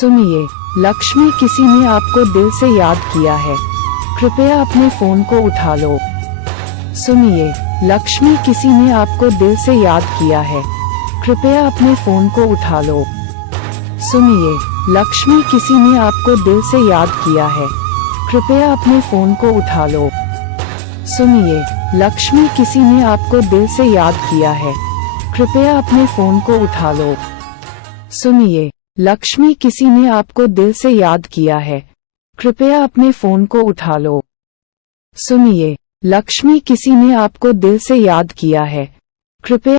सुनिए, लक्ष्मी, किसी ने आपको दिल से याद किया है, कृपया अपने फोन को उठा लो। सुनिए, लक्ष्मी, किसी ने आपको दिल से याद किया है, कृपया अपने फोन को उठा लो। सुनिए, लक्ष्मी, किसी ने आपको दिल से याद किया है, कृपया अपने फोन को उठा लो। सुनिए, लक्ष्मी, किसी ने आपको दिल से याद किया है, कृपया अपने फोन को उठा लो। सुनिए, लक्ष्मी, किसी ने आपको दिल से याद किया है, कृपया अपने फोन को उठा लो। सुनिए, लक्ष्मी, किसी ने आपको दिल से याद किया है, कृपया